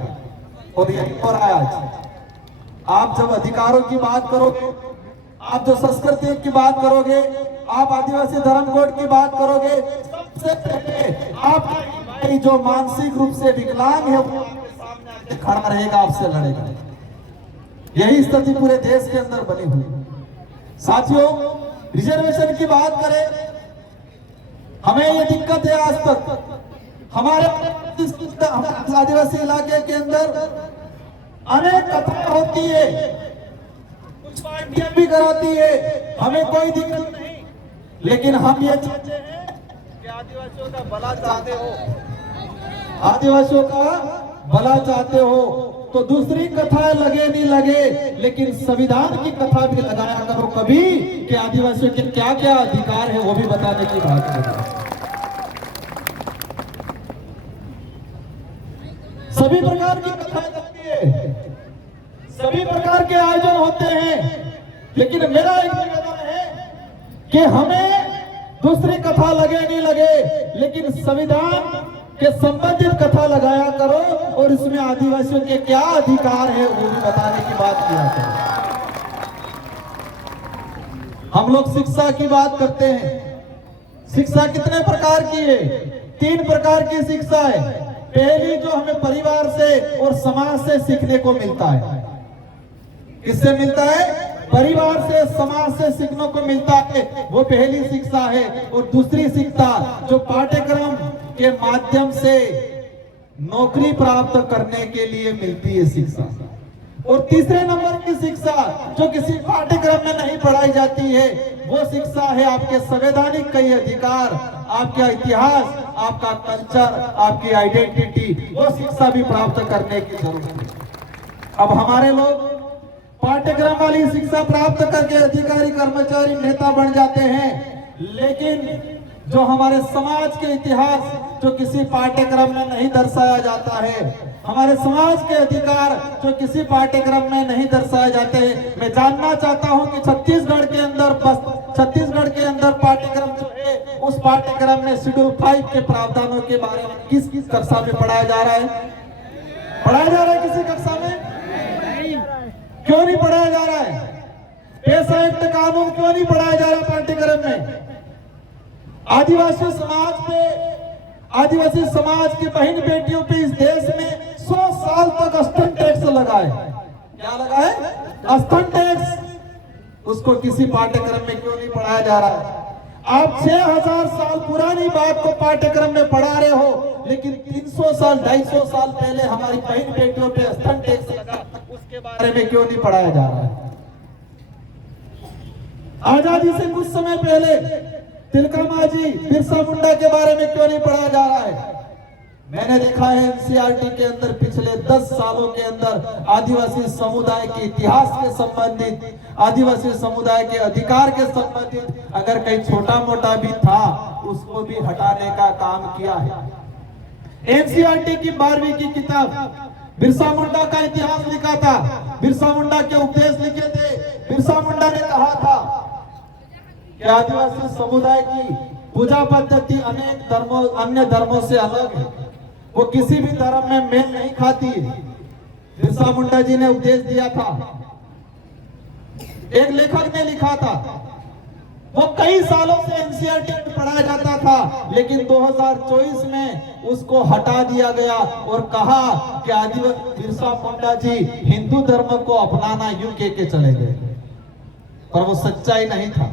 और यही हो रहा है आज। आप जब अधिकारों की बात करोगे, आप जो संस्कृति की बात करोगे, आप आदिवासी धर्म कोड की बात करोगे, सबसे पहले आपका जो मानसिक रूप से विकलांग है वो आपके सामने आके खड़ा रहेगा, आपसे लड़ेगा। यही स्थिति पूरे देश के अंदर बनी हुई। साथियों, रिजर्वेशन की बात करें, हमें ये दिक्कत है आज तक हमारे आदिवासी इलाके के अंदर अनेक कथाएं होती है, कुछ पार्टियां भी कराती है, हमें कोई दिक्कत नहीं, लेकिन हम ये चाहते हैं कि आदिवासियों का भला चाहते हो, आदिवासियों का भला चाहते हो तो दूसरी कथा लगे नहीं लगे, लेकिन संविधान की कथा भी लगाया करो कभी कि आदिवासियों के क्या क्या अधिकार है वो भी बताने की बात करो। सभी प्रकार की कथाएं लगती है, सभी प्रकार के आयोजन होते हैं, लेकिन मेरा एक निवेदन है कि हमें दूसरी कथा लगे नहीं लगे, लेकिन संविधान के संबंधित कथा लगाया करो और इसमें आदिवासियों के क्या अधिकार है वो भी बताने की बात किया करो। हम लोग शिक्षा की बात करते हैं, शिक्षा कितने प्रकार की है? 3 प्रकार की शिक्षा है। पहली जो हमें परिवार से और समाज से सीखने को मिलता है। किससे मिलता है? परिवार से, समाज से सीखने को मिलता है, वो पहली शिक्षा है। और दूसरी शिक्षा जो पाठ्यक्रम के माध्यम से नौकरी प्राप्त करने के लिए मिलती है शिक्षा। और तीसरे नंबर की शिक्षा जो किसी पाठ्यक्रम में नहीं पढ़ाई जाती है वो शिक्षा है आपके संवैधानिक कई अधिकार, आपका इतिहास, आपका कल्चर, आपकी आइडेंटिटी, वो शिक्षा भी प्राप्त करने की जरूरत है। अब हमारे लोग पाठ्यक्रम वाली शिक्षा प्राप्त करके अधिकारी, कर्मचारी, नेता बन जाते हैं, लेकिन जो हमारे समाज के इतिहास जो किसी पाठ्यक्रम में नहीं दर्शाया जाता है, हमारे समाज के अधिकार जो किसी पाठ्यक्रम में नहीं दर्शाए जाते हैं। मैं जानना चाहता हूं कि छत्तीसगढ़ के अंदर पाठ्यक्रम जो है उस पाठ्यक्रम में शेड्यूल 5 के प्रावधानों के बारे में किस किस कक्षा में पढ़ाया जा रहा है? पढ़ाया जा रहा है किसी कक्षा में? क्यों नहीं पढ़ाया जा रहा है? पैसा एक्ट कानून क्यों नहीं पढ़ाया जा रहा पाठ्यक्रम में? आदिवासी समाज की बहन बेटियों पे इस देश में 100 साल तक स्तन टैक्स लगा है। क्या लगा है? स्तन टैक्स। उसको किसी पाठ्यक्रम में क्यों नहीं पढ़ाया जा रहा है? आप 6000 साल पुरानी बात को पाठ्यक्रम में पढ़ा रहे हो, लेकिन 300 साल 250 साल पहले हमारी बहन बेटियों पे स्तन टैक्स लगा, उसके बारे में क्यों नहीं पढ़ाया जा रहा है? आजादी से कुछ समय पहले तिलका मांझी, बिरसा मुंडा के बारे में क्यों नहीं पढ़ाया जा रहा है? मैंने देखा है एनसीईआरटी के अंदर पिछले 10 सालों के अंदर आदिवासी समुदाय के इतिहास के संबंधित, आदिवासी समुदाय के अधिकार के संबंधित अगर कहीं छोटा मोटा भी था उसको भी हटाने का काम किया है। एनसीईआरटी की 12वीं की किताब बिरसा मुंडा का इतिहास लिखा था, बिरसा मुंडा के उपदेश लिखे थे। बिरसा मुंडा ने कहा था कि आदिवासी समुदाय की पूजा पद्धति अनेक धर्मों अन्य धर्मों से अलग है, वो किसी भी धर्म में मेल नहीं खाती है। बिरसा मुंडा जी ने उपदेश दिया था, एक लेखक ने लिखा था, वो कई सालों से एनसीईआरटी में पढ़ाया जाता था, लेकिन 2024 में उसको हटा दिया गया और कहा कि आदिवासी बिरसा मुंडा जी हिंदू धर्म को अपनाना यूके के चले गए। पर वो सच्चाई नहीं था।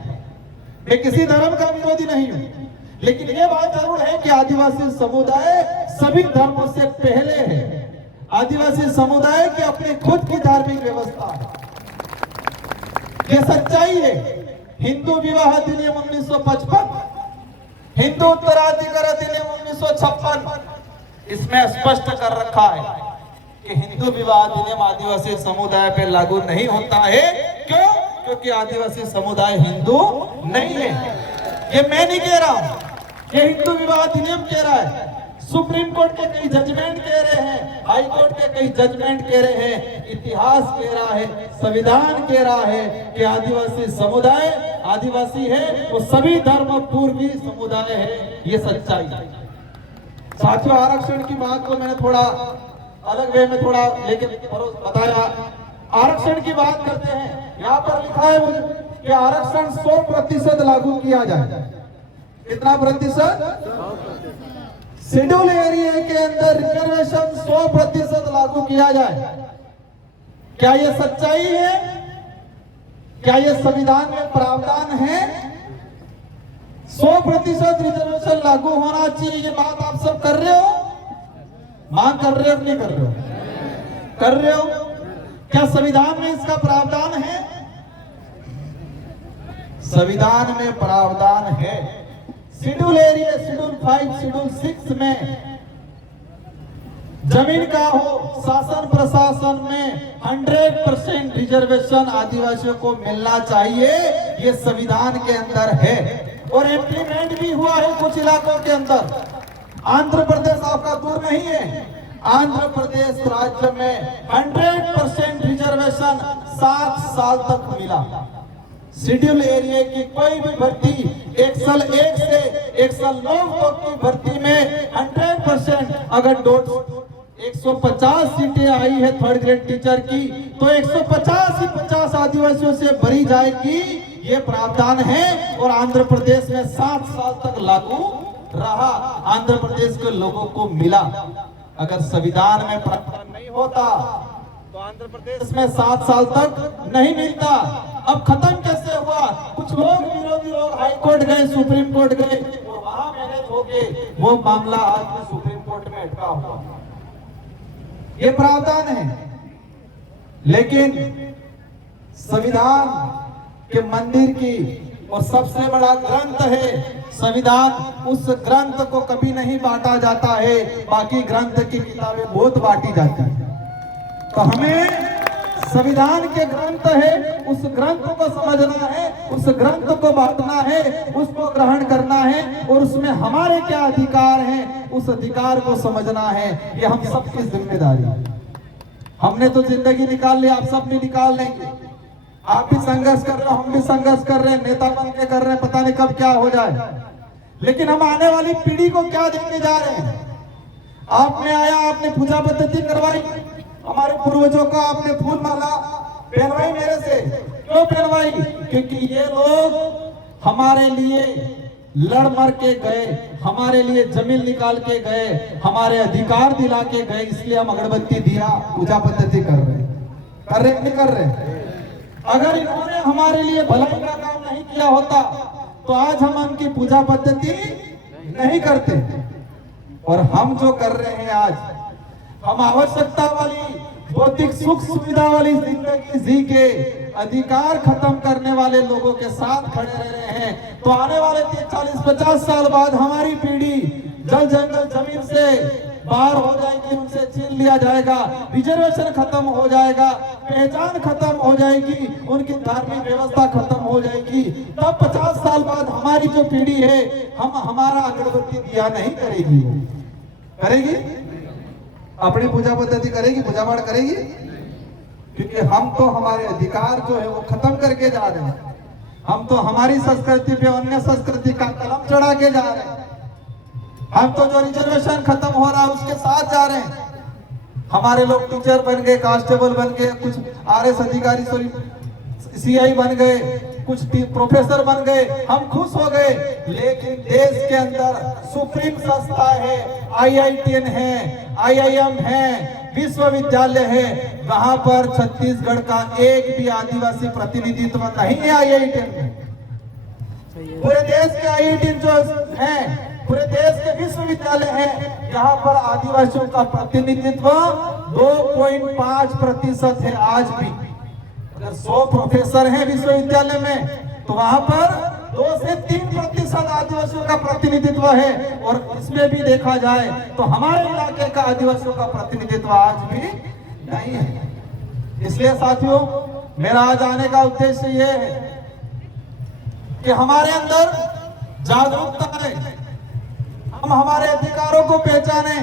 मैं किसी धर्म का विरोधी नहीं हूं, लेकिन ये बात जरूर है कि आदिवासी समुदाय सभी धर्मों से पहले है। आदिवासी समुदाय की अपनी खुद की धार्मिक व्यवस्था है, ये सच्चाई है। हिंदू विवाह अधिनियम 1955, हिंदू उत्तराधिकार अधिनियम 1956, इसमें स्पष्ट कर रखा है कि हिंदू विवाह अधिनियम आदिवासी समुदाय पे लागू नहीं होता है। क्यों? क्योंकि आदिवासी समुदाय हिंदू नहीं है। ये मैं नहीं कह रहा हूं, ये हिंदू विवाह अधिनियम कह रहा है। सुप्रीम कोर्ट के कई जजमेंट कह रहे हैं, हाई कोर्ट के कई जजमेंट कह रहे हैं, इतिहास कह रहा है, संविधान कह रहा है कि आदिवासी समुदाय आदिवासी है, वो सभी धर्म पूर्वी समुदाय है। ये सच्चाई है। साथियों, आरक्षण की बात को मैंने थोड़ा अलग वे में थोड़ा लेके बताया। आरक्षण की बात करते हैं, यहाँ पर लिखा है कि आरक्षण 100% लागू किया जाए। कितना प्रतिशत? शेड्यूल एरिया के अंदर रिजर्वेशन 100% लागू किया जाए। क्या ये सच्चाई है? क्या ये संविधान में प्रावधान है? 100% रिजर्वेशन लागू होना चाहिए, ये बात आप सब कर रहे हो? मांग कर रहे हो नहीं कर रहे हो? कर रहे हो। क्या संविधान में इसका प्रावधान है? संविधान में प्रावधान है। शेड्यूल एरिया, शेड्यूल 5, शेड्यूल 6 में जमीन का हो, शासन प्रशासन में 100% रिजर्वेशन आदिवासियों को मिलना चाहिए। ये संविधान के अंदर है और इम्प्लीमेंट भी हुआ है कुछ इलाकों के अंदर। आंध्र प्रदेश आपका दूर नहीं है, आंध्र प्रदेश राज्य में 100% रिजर्वेशन 7 साल तक मिला। शेड्यूल एरिया की कोई भी भर्ती एक्सल 1 से एक्सल 9 तक की भर्ती में 100% अगर 150 सीटें आई है थर्ड ग्रेड टीचर की, तो 150 ही 50 आदिवासियों से भरी जाएगी। ये प्रावधान है और आंध्र प्रदेश में 7 साल तक लागू रहा, आंध्र प्रदेश के लोगों को मिला। अगर संविधान में प्रावधान नहीं होता तो आंध्र प्रदेश में 7 साल तक नहीं मिलता। अब खत्म कैसे हुआ? कुछ लोग विरोधी लोग हाई कोर्ट गए, सुप्रीम कोर्ट गए और वहां मैनेज हो गए, वो मामला आज भी सुप्रीम कोर्ट में अटका हुआ। ये प्रावधान है, लेकिन संविधान के मंदिर की और सबसे बड़ा ग्रंथ है संविधान, उस ग्रंथ को कभी नहीं बांटा जाता है। बाकी ग्रंथ की किताबें बहुत बांटी जाती है। तो हमें संविधान के ग्रंथ है, उस ग्रंथ को समझना है, उस ग्रंथ को बांटना है, उसको ग्रहण करना है और उसमें हमारे क्या अधिकार हैं, उस अधिकार को समझना है। ये हम सबकी जिम्मेदारी है। हमने तो जिंदगी निकाल ली, आप सब भी निकाल लेंगे। आप भी संघर्ष कर रहे हो, हम भी संघर्ष कर रहे हैं, नेता बन के कर रहे हैं, पता नहीं कब क्या हो जाए। लेकिन हम आने वाली पीढ़ी को क्या देने जा रहे हैं? आपने आया, आपने पूजा पद्धति करवाई, हमारे पूर्वजों का आपने फूल माला पहनवाई मेरे से। क्यों पहनवाई? क्योंकि ये लोग हमारे लिए लड़ मर के गए, हमारे लिए जमीन निकाल के गए, हमारे अधिकार दिला के गए, इसलिए हम अगरबत्ती दिया पूजा पद्धति कर रहे नहीं कर रहे। अगर इन्होंने हमारे लिए भलाई का काम नहीं किया होता तो आज हम उनकी पूजा पद्धति नहीं करते। और हम जो कर रहे हैं आज, हम आवश्यकता वाली भौतिक सुख सुविधा वाली जिंदगी जी के अधिकार खत्म करने वाले लोगों के साथ खड़े रह रहे हैं। तो आने वाले 40-50 साल बाद हमारी पीढ़ी जल जंगल जमीन से बाहर हो जाएगी, उनसे छीन लिया जाएगा, रिजर्वेशन खत्म हो जाएगा, पहचान खत्म हो जाएगी, उनकी धार्मिक व्यवस्था खत्म हो जाएगी। तब 50 साल बाद हमारी जो पीढ़ी है, हमारा अगरबत्ती दिया नहीं करेगी। करेगी? अपनी पूजा पद्धति करेगी, पूजा पाठ करेगी? क्योंकि हम तो हमारे अधिकार जो है वो खत्म करके जा रहे हैं। हम तो हमारी संस्कृति पे अन्य संस्कृति का कलम चढ़ा के जा रहे हैं। हम तो जो रिजर्वेशन खत्म हो रहा है उसके साथ जा रहे हैं। हमारे लोग टीचर बन गए, कांस्टेबल बन गए, कुछ आरएस अधिकारी सीआई बन गए, कुछ प्रोफेसर बन गए, हम खुश हो गए। लेकिन देश के अंदर सुप्रीम संस्था है, IITN है, IIM है, विश्वविद्यालय है, वहां पर छत्तीसगढ़ का एक भी आदिवासी प्रतिनिधित्व नहीं है IITN में। पूरे देश के IITN जो है, पूरे देश के विश्वविद्यालय हैं, यहाँ पर आदिवासियों का प्रतिनिधित्व 2.5% है आज भी। अगर 100 प्रोफेसर हैं विश्वविद्यालय में तो वहां पर 2 से 3% आदिवासियों का प्रतिनिधित्व है। और इसमें भी देखा जाए तो हमारे इलाके का आदिवासियों का प्रतिनिधित्व आज भी नहीं है। इसलिए साथियों, मेरा आज आने का उद्देश्य यह है कि हमारे अंदर जागरूकता है, हम हमारे अधिकारों को पहचाने,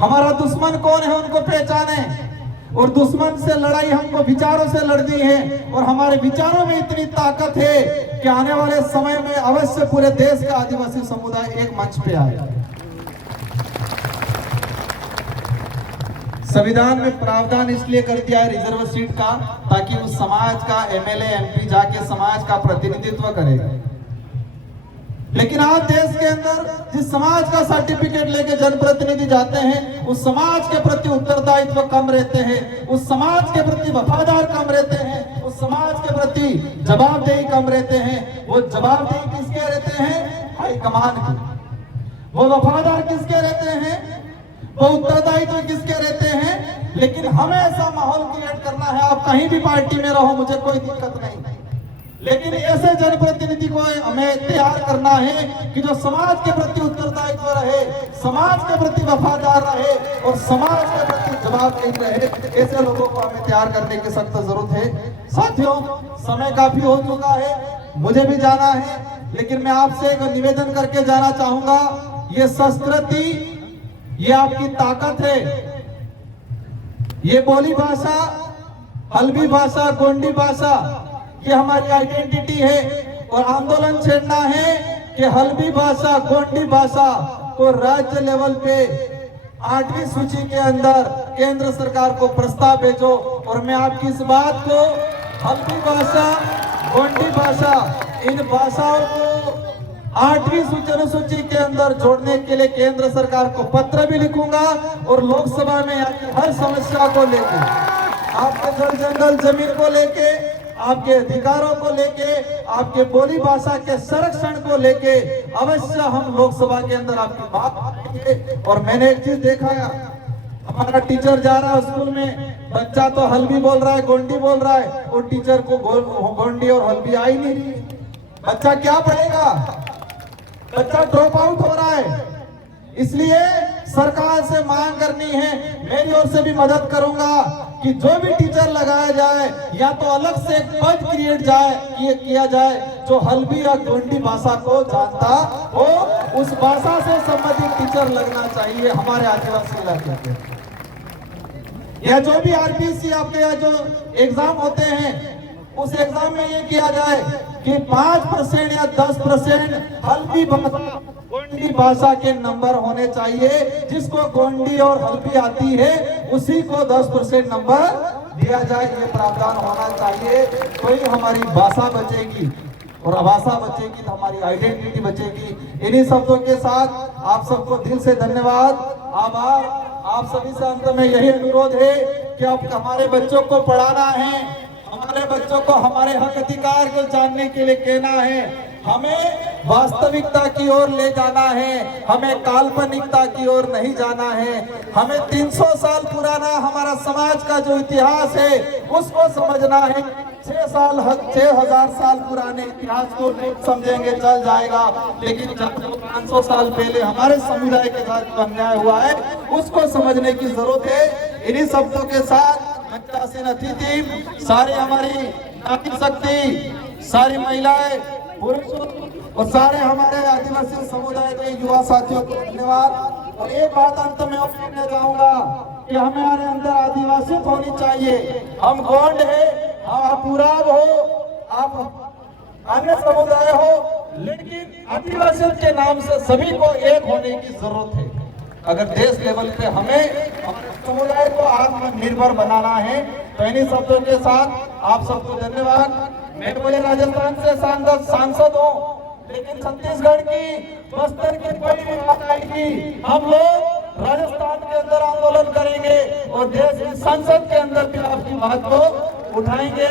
हमारा दुश्मन कौन है उनको पहचाने। और दुश्मन से लड़ाई हमको विचारों से लड़नी है, और हमारे विचारों में इतनी ताकत है कि आने वाले समय में अवश्य पूरे देश का आदिवासी समुदाय एक मंच पे आए। संविधान में प्रावधान इसलिए कर दिया है रिजर्व सीट का, ताकि उस समाज का MLA MP जाके समाज का प्रतिनिधित्व करेगा। लेकिन आज देश के अंदर जिस समाज का सर्टिफिकेट लेके जनप्रतिनिधि जाते हैं, उस समाज के प्रति उत्तरदायित्व कम रहते हैं, उस समाज के प्रति वफादार कम रहते हैं, उस समाज के प्रति जवाबदेही कम रहते हैं। वो जवाबदेही किसके रहते हैं? हाईकमान की। वो वफादार किसके रहते हैं? वो उत्तरदायित्व किसके रहते हैं? लेकिन हमें ऐसा माहौल क्रिएट करना है, आप कहीं भी पार्टी में रहो, मुझे कोई दिक्कत नहीं, लेकिन ऐसे जनप्रतिनिधि को हमें तैयार करना है कि जो समाज के प्रति उत्तरदायित्व रहे, समाज के प्रति वफादार रहे और समाज के प्रति जवाबदेही रहे। ऐसे लोगों को हमें तैयार करने की सख्त जरूरत है। साथियों, समय काफी हो चुका है, मुझे भी जाना है, लेकिन मैं आपसे एक निवेदन करके जाना चाहूंगा। ये संस्कृति, ये आपकी ताकत है। ये बोली भाषा, हल्बी भाषा, गोंडी भाषा, ये हमारी आइडेंटिटी है। और आंदोलन छेड़ना है कि हल्बी भाषा, गोंडी भाषा को राज्य लेवल पे 8वीं सूची के अंदर केंद्र सरकार को प्रस्ताव भेजो। और मैं आपकी इस बात को, हल्बी भाषा, गोंडी भाषा, इन भाषाओं को 8वीं सूची के अंदर जोड़ने के लिए केंद्र सरकार को पत्र भी लिखूंगा। और लोकसभा में हर समस्या को लेके, आपके जल जंगल जमीन को लेके, आपके अधिकारों को लेके, आपके बोली भाषा के संरक्षण को लेके अवश्य हम लोकसभा के अंदर आपकी बात करेंगे। और मैंने एक चीज देखा, हमारा टीचर जा रहा है स्कूल में, बच्चा तो हल्बी बोल रहा है, गोंडी बोल रहा है, और टीचर को गोंडी और हल्बी आई नहीं रही। बच्चा क्या पढ़ेगा? बच्चा ड्रॉप आउट हो रहा है। इसलिए सरकार से मांग करनी है, मेरी ओर से भी मदद करूंगा कि जो भी टीचर लगाया जाए, या तो अलग से एक पद क्रिएट किया जाए जो हल्बी या गोंडी भाषा को जानता हो, उस भाषा से संबंधित टीचर लगना चाहिए हमारे आदिवासी इलाके के। या जो भी RPC आपके यहाँ जो एग्जाम होते हैं, उस एग्जाम में ये किया जाए कि 5% या 10% हल्बी भाषा, गोंडी भाषा के नंबर होने चाहिए। जिसको गोंडी और हल्बी आती है उसी को 10% नंबर दिया जाए, ये प्रावधान होना चाहिए। तो ही हमारी भाषा बचेगी, और भाषा बचेगी तो हमारी आइडेंटिटी बचेगी। इन्हीं शब्दों के साथ आप सबको दिल से धन्यवाद, आभार। आप सभी से अंत में यही अनुरोध है कि आप हमारे बच्चों को पढ़ाना है, हमारे बच्चों को हमारे हक अधिकार को जानने के लिए कहना है, हमें वास्तविकता की ओर ले जाना है, हमें काल्पनिकता की ओर नहीं जाना है। हमें 300 साल पुराना हमारा समाज का जो इतिहास है उसको समझना है। 6,000 साल पुराने इतिहास को नहीं समझेंगे चल जाएगा, लेकिन 500 साल पहले हमारे समुदाय के साथ अन्याय हुआ है उसको समझने की जरूरत है। इन्हीं शब्दों के साथ मंचासीन अतिथि, सारी हमारी नारी शक्ति, सारी महिलाएं, पुरुषों और सारे हमारे आदिवासी समुदाय के युवा साथियों को धन्यवाद। और एक बात अंत में और कहना चाहूंगा कि हमारे अंदर आदिवासी होनी चाहिए। हम गोंड है, आप उराव हो, आप अन्य समुदाय हो, लेकिन आदिवासियों के नाम से सभी को एक होने की जरूरत है। अगर देश लेवल पे हमें अपने समुदाय को आत्मनिर्भर बनाना है तो इन्हीं शब्दों के साथ आप सबको धन्यवाद। मैं बोले राजस्थान से सांसद हूँ, लेकिन छत्तीसगढ़ की, बस्तर की कोई भी बात आएगी, हम लोग राजस्थान के अंदर आंदोलन करेंगे और देश की संसद के अंदर भी आपकी बात को उठाएंगे।